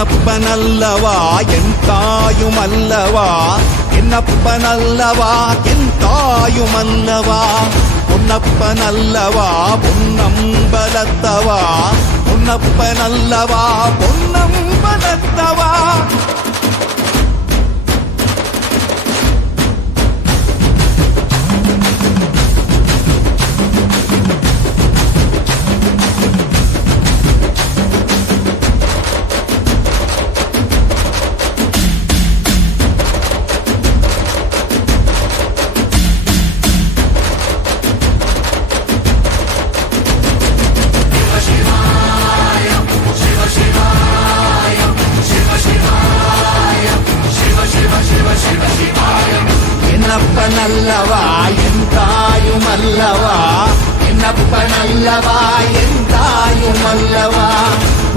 என்னப்பனல்லவா என் தாயுமல்லவா, என்னப்பனல்லவா என் தாயுமல்லவா, பொன்னப்பனல்லவா பொன்னம்பலத்தவா, பொன்னப்பனல்லவா பொன்னம்பலத்தவா. என்னப்பனல்லவா என் தாயுமல்லவா, என்னப்பனல்லவா என் தாயுமல்லவா.